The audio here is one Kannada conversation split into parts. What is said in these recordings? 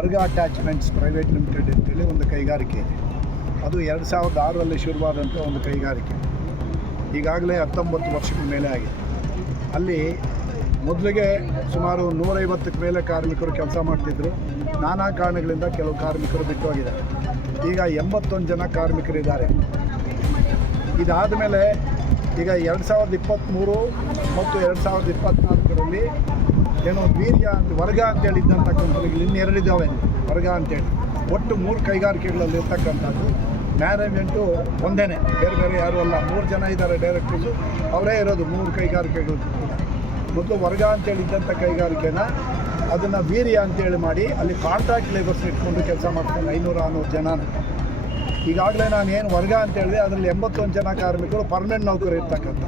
ವರ್ಗ ಅಟ್ಯಾಚ್ಮೆಂಟ್ಸ್ ಪ್ರೈವೇಟ್ ಲಿಮಿಟೆಡ್ ಅಂತೇಳಿ ಒಂದು ಕೈಗಾರಿಕೆ ಇದೆ. ಅದು 2006ರಲ್ಲಿ ಶುರುವಾದಂಥ ಒಂದು ಕೈಗಾರಿಕೆ. ಈಗಾಗಲೇ 19 ವರ್ಷಗಳ ಮೇಲೆ ಆಗಿದೆ. ಅಲ್ಲಿ ಮೊದಲಿಗೆ ಸುಮಾರು 150ಕ್ಕೆ ಮೇಲೆ ಕಾರ್ಮಿಕರು ಕೆಲಸ ಮಾಡ್ತಿದ್ದರು. ನಾನಾ ಕಾರಣಗಳಿಂದ ಕೆಲವು ಕಾರ್ಮಿಕರು ಬಿಟ್ಟು ಹೋಗಿದ್ದಾರೆ. ಈಗ 81 ಜನ ಕಾರ್ಮಿಕರಿದ್ದಾರೆ. ಇದಾದ ಮೇಲೆ ಈಗ 2023 ಮತ್ತು 2024ರಲ್ಲಿ ಏನೋ ವೀರ್ಯ ಅಂತ ವರ್ಗ ಅಂತೇಳಿದ್ದಂಥ ಕಂಪನಿಗಳು ಇನ್ನೆರಡಿದ್ದಾವೆ. ವರ್ಗ ಅಂತೇಳಿ ಒಟ್ಟು 3 ಕೈಗಾರಿಕೆಗಳಲ್ಲಿ ಇರ್ತಕ್ಕಂಥದ್ದು. ಮ್ಯಾನೇಜ್ಮೆಂಟು ಒಂದೇ, ಬೇರೆ ಬೇರೆ ಯಾರೂ ಅಲ್ಲ. 3 ಜನ ಇದ್ದಾರೆ ಡೈರೆಕ್ಟರ್ಸು, ಅವರೇ ಇರೋದು 3 ಕೈಗಾರಿಕೆಗಳು ಕೂಡ. ಮೊದಲು ವರ್ಗ ಅಂತೇಳಿದ್ದಂಥ ಕೈಗಾರಿಕೆನ ಅದನ್ನು ವೀರ್ಯ ಅಂತೇಳಿ ಮಾಡಿ ಅಲ್ಲಿ ಕಾಂಟ್ರಾಕ್ಟ್ ಲೇಬರ್ಸ್ ಇಟ್ಕೊಂಡು ಕೆಲಸ ಮಾಡ್ಕೊಂಡು 500-600 ಜನನ. ಈಗಾಗಲೇ ನಾನು ಏನು ವರ್ಗ ಅಂತ ಹೇಳಿದೆ ಅದರಲ್ಲಿ 81 ಜನ ಕಾರ್ಮಿಕರು ಪರ್ಮನೆಂಟ್ ನೌಕರು ಇರ್ತಕ್ಕಂಥ.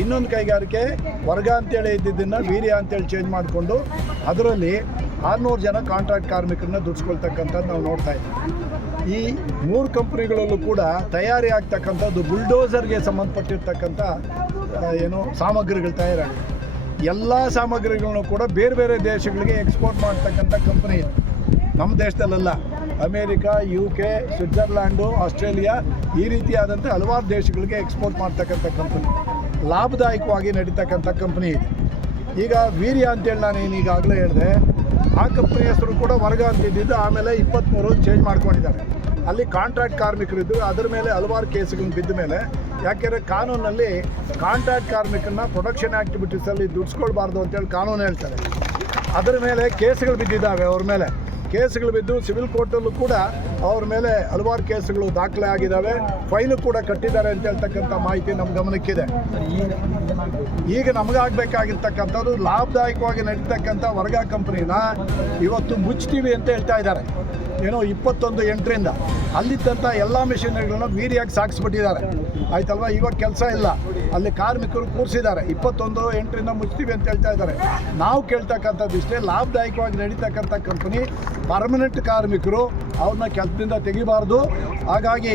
ಇನ್ನೊಂದು ಕೈಗಾರಿಕೆ ವರ್ಗ ಅಂತೇಳಿ ಇದ್ದಿದ್ದನ್ನು ವೀರ್ಯ ಅಂತೇಳಿ ಚೇಂಜ್ ಮಾಡಿಕೊಂಡು ಅದರಲ್ಲಿ 600 ಜನ ಕಾಂಟ್ರಾಕ್ಟ್ ಕಾರ್ಮಿಕರನ್ನ ದುಡಿಸ್ಕೊಳ್ತಕ್ಕಂಥದ್ದು ನಾವು ನೋಡ್ತಾ ಇದ್ದೀವಿ. ಈ 3 ಕಂಪ್ನಿಗಳಲ್ಲೂ ಕೂಡ ತಯಾರಿ ಆಗ್ತಕ್ಕಂಥದ್ದು ಬುಲ್ಡೋಸರ್ಗೆ ಸಂಬಂಧಪಟ್ಟಿರ್ತಕ್ಕಂಥ ಏನು ಸಾಮಗ್ರಿಗಳು ತಯಾರಾಗಿದೆ. ಎಲ್ಲ ಸಾಮಗ್ರಿಗಳನ್ನು ಕೂಡ ಬೇರೆ ಬೇರೆ ದೇಶಗಳಿಗೆ ಎಕ್ಸ್ಪೋರ್ಟ್ ಮಾಡ್ತಕ್ಕಂಥ ಕಂಪ್ನಿ ಇದೆ. ನಮ್ಮ ದೇಶದಲ್ಲ, ಅಮೇರಿಕಾ, UK, ಸ್ವಿಟ್ಜರ್ಲ್ಯಾಂಡು, ಆಸ್ಟ್ರೇಲಿಯಾ ಈ ರೀತಿಯಾದಂಥ ಹಲವಾರು ದೇಶಗಳಿಗೆ ಎಕ್ಸ್ಪೋರ್ಟ್ ಮಾಡ್ತಕ್ಕಂಥ ಕಂಪನಿ, ಲಾಭದಾಯಕವಾಗಿ ನಡೀತಕ್ಕಂಥ ಕಂಪ್ನಿ ಇದೆ. ಈಗ ವೀರ್ಯ ಅಂತೇಳಿ ನಾನು ಈಗಾಗಲೇ ಹೇಳಿದೆ, ಆ ಕಂಪ್ನಿ ಹೆಸರು ಕೂಡ ವರ್ಗ ಅಂತಿದ್ದು ಆಮೇಲೆ 23 ಚೇಂಜ್ ಮಾಡ್ಕೊಂಡಿದ್ದಾರೆ. ಅಲ್ಲಿ ಕಾಂಟ್ರಾಕ್ಟ್ ಕಾರ್ಮಿಕರಿದ್ದು ಅದರ ಮೇಲೆ ಹಲವಾರು ಕೇಸುಗಳು ಬಿದ್ದ ಮೇಲೆ, ಯಾಕೆಂದರೆ ಕಾನೂನಲ್ಲಿ ಕಾಂಟ್ರಾಕ್ಟ್ ಕಾರ್ಮಿಕರನ್ನ ಪ್ರೊಡಕ್ಷನ್ ಆ್ಯಕ್ಟಿವಿಟೀಸಲ್ಲಿ ದುಡಿಸ್ಕೊಳ್ಬಾರ್ದು ಅಂತೇಳಿ ಕಾನೂನು ಹೇಳ್ತಾರೆ. ಅದರ ಮೇಲೆ ಕೇಸುಗಳು ಬಿದ್ದಿದ್ದಾವೆ. ಅವ್ರ ಮೇಲೆ ಕೇಸುಗಳು ಬಿದ್ದು ಸಿವಿಲ್ ಕೋರ್ಟಲ್ಲೂ ಕೂಡ ಅವ್ರ ಮೇಲೆ ಹಲವಾರು ಕೇಸುಗಳು ದಾಖಲೆ ಆಗಿದ್ದಾವೆ. ಫೈನು ಕೂಡ ಕಟ್ಟಿದ್ದಾರೆ ಅಂತ ಹೇಳ್ತಕ್ಕಂಥ ಮಾಹಿತಿ ನಮ್ಮ ಗಮನಕ್ಕಿದೆ. ಈಗ ನಮಗಾಗಬೇಕಾಗಿರ್ತಕ್ಕಂಥದ್ದು ಲಾಭದಾಯಕವಾಗಿ ನಡೀತಕ್ಕಂಥ ವರ್ಗ ಕಂಪ್ನಿನ ಇವತ್ತು ಮುಚ್ತೀವಿ ಅಂತ ಹೇಳ್ತಾ ಇದ್ದಾರೆ. ಏನೋ 21/8ರಿಂದ ಅಲ್ಲಿದ್ದಂಥ ಎಲ್ಲ ಮಿಷನರಿಗಳನ್ನ ವೀರ್ಯಾಗಿ ಸಾಗಿಸ್ಬಿಟ್ಟಿದ್ದಾರೆ. ಆಯ್ತಲ್ವ, ಇವಾಗ ಕೆಲಸ ಇಲ್ಲ. ಅಲ್ಲಿ ಕಾರ್ಮಿಕರು ಕೂರಿಸಿದ್ದಾರೆ. 21/8ರಿಂದ ಮುಚ್ತೀವಿ ಅಂತ ಹೇಳ್ತಾ ಇದ್ದಾರೆ. ನಾವು ಕೇಳ್ತಕ್ಕಂಥದ್ದು ಇಷ್ಟೇ, ಲಾಭದಾಯಕವಾಗಿ ನಡೀತಕ್ಕಂಥ ಕಂಪನಿ ಪರ್ಮನೆಂಟ್ ಕಾರ್ಮಿಕರು ಅವ್ರನ್ನ ಕೆಲಸದಿಂದ ತೆಗಿಬಾರ್ದು. ಹಾಗಾಗಿ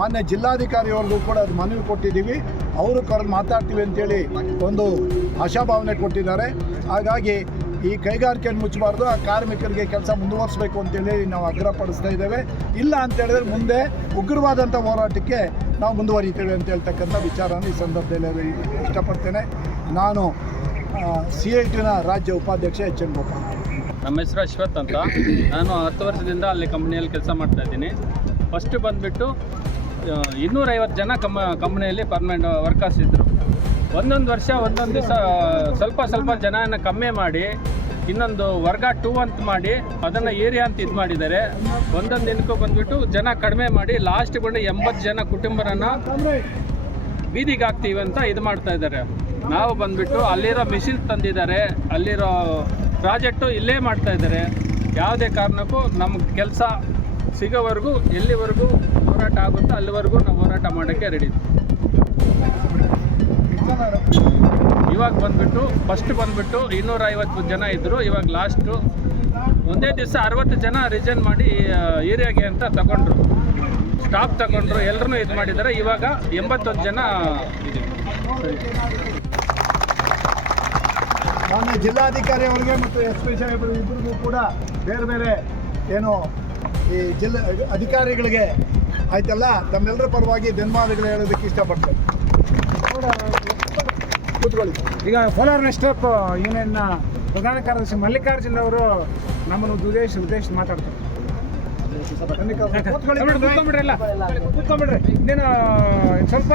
ಮಾನ್ಯ ಜಿಲ್ಲಾಧಿಕಾರಿಯವ್ರಿಗೂ ಕೂಡ ಅದು ಮನವಿ ಕೊಟ್ಟಿದ್ದೀವಿ. ಅವರು ಕರೆದು ಮಾತಾಡ್ತೀವಿ ಅಂತೇಳಿ ಒಂದು ಆಶಾಭಾವನೆ ಕೊಟ್ಟಿದ್ದಾರೆ. ಹಾಗಾಗಿ ಈ ಕೈಗಾರಿಕೆಯನ್ನು ಮುಚ್ಚಬಾರ್ದು, ಆ ಕಾರ್ಮಿಕರಿಗೆ ಕೆಲಸ ಮುಂದುವರಿಸಬೇಕು ಅಂತೇಳಿ ನಾವು ಆಗ್ರಹಪಡಿಸ್ತಾ ಇದ್ದೇವೆ. ಇಲ್ಲ ಅಂತೇಳಿದ್ರೆ ಮುಂದೆ ಉಗ್ರವಾದಂಥ ಹೋರಾಟಕ್ಕೆ ನಾವು ಮುಂದುವರಿತೇವೆ ಅಂತ ಹೇಳ್ತಕ್ಕಂಥ ವಿಚಾರನ ಈ ಸಂದರ್ಭದಲ್ಲಿ ಇಷ್ಟಪಡ್ತೇನೆ. ನಾನು CITನ ರಾಜ್ಯ ಉಪಾಧ್ಯಕ್ಷ HN ಗೋಪಾಲ್. ನಮ್ಮ ಹೆಸರು ಅಶ್ವಥ್ ಅಂತ. ನಾನು 10 ವರ್ಷದಿಂದ ಅಲ್ಲಿ ಕಂಪ್ನಿಯಲ್ಲಿ ಕೆಲಸ ಮಾಡ್ತಾಯಿದ್ದೀನಿ. ಫಸ್ಟ್ ಬಂದುಬಿಟ್ಟು 250 ಜನ ಕಂಪ್ನಿಯಲ್ಲಿ ಪರ್ಮನೆಂಟ್ ವರ್ಕರ್ಸ್ ಇದ್ದರು. ಒಂದೊಂದು ವರ್ಷ ಒಂದೊಂದು ದಿವಸ ಸ್ವಲ್ಪ ಜನನ ಕಮ್ಮಿ ಮಾಡಿ ಇನ್ನೊಂದು ವರ್ಗ 2 ಅಂತ ಮಾಡಿ ಅದನ್ನು ಏರಿಯಾ ಅಂತ ಇದು ಮಾಡಿದ್ದಾರೆ. ಒಂದೊಂದು ದಿನಕ್ಕೂ ಬಂದುಬಿಟ್ಟು ಜನ ಕಡಿಮೆ ಮಾಡಿ ಲಾಸ್ಟ್ ಬಂದು 80 ಜನ ಕುಟುಂಬರನ್ನು ಬೀದಿಗೆ ಹಾಕ್ತೀವಿ ಅಂತ ಇದು ಮಾಡ್ತಾ ಇದ್ದಾರೆ. ನಾವು ಬಂದುಬಿಟ್ಟು ಅಲ್ಲಿರೋ ಮಿಷಿನ್ ತಂದಿದ್ದಾರೆ, ಅಲ್ಲಿರೋ ಪ್ರಾಜೆಕ್ಟು ಇಲ್ಲೇ ಮಾಡ್ತಾ ಇದ್ದಾರೆ. ಯಾವುದೇ ಕಾರಣಕ್ಕೂ ನಮ್ಗೆ ಕೆಲಸ ಸಿಗೋವರೆಗೂ ಎಲ್ಲಿವರೆಗೂ ಹೋರಾಟ ಆಗುತ್ತೋ ಅಲ್ಲಿವರೆಗೂ ನಾವು ಹೋರಾಟ ಮಾಡೋಕ್ಕೆ ರೆಡಿ. ಇವಾಗ ಬಂದುಬಿಟ್ಟು ಫಸ್ಟ್ ಬಂದುಬಿಟ್ಟು 250 ಜನ ಇದ್ದರು. ಇವಾಗ ಲಾಸ್ಟು ಒಂದೇ ದಿವಸ 60 ಜನ ರಿಸೈನ್ ಮಾಡಿ ಏರಿಯಾಗೆ ಅಂತ ತಗೊಂಡ್ರು, ಸ್ಟಾಪ್ ತಗೊಂಡ್ರು, ಎಲ್ಲರೂ ಇದು ಮಾಡಿದ್ದಾರೆ. ಇವಾಗ 81 ಜನ ಇದ್ದೀವಿ. ಮಾನ್ಯ ಜಿಲ್ಲಾಧಿಕಾರಿ ಅವರಿಗೆ ಮತ್ತು SP ಸಾಹೇಬರು ಇಬ್ಬರಿಗೂ ಕೂಡ ಬೇರೆ ಬೇರೆ ಏನು ಈ ಅಧಿಕಾರಿಗಳಿಗೆ ಆಯ್ತಲ್ಲ, ತಮ್ಮೆಲ್ಲರ ಪರವಾಗಿ ಧನ್ಯವಾದಗಳು ಹೇಳೋದಕ್ಕೆ ಇಷ್ಟಪಡ್ತೇನೆ. ಕೂತ್ಕೊಳ್ಳಿ. ಈಗ ಕೋಲಾರ ಸ್ಟಾಪ್ ಯೂನಿಯನ್ನ ಪ್ರಧಾನ ಕಾರ್ಯದರ್ಶಿ ಮಲ್ಲಿಕಾರ್ಜುನ್ ಅವರು ನಮ್ಮನ್ನು ಉದ್ದೇಶಿಸಿ ಮಾತಾಡ್ತಾರೆ. ಕೂತ್ಕೊಂಡ್ಬಿಡ್ರಿ, ಇನ್ನೇನು ಸ್ವಲ್ಪ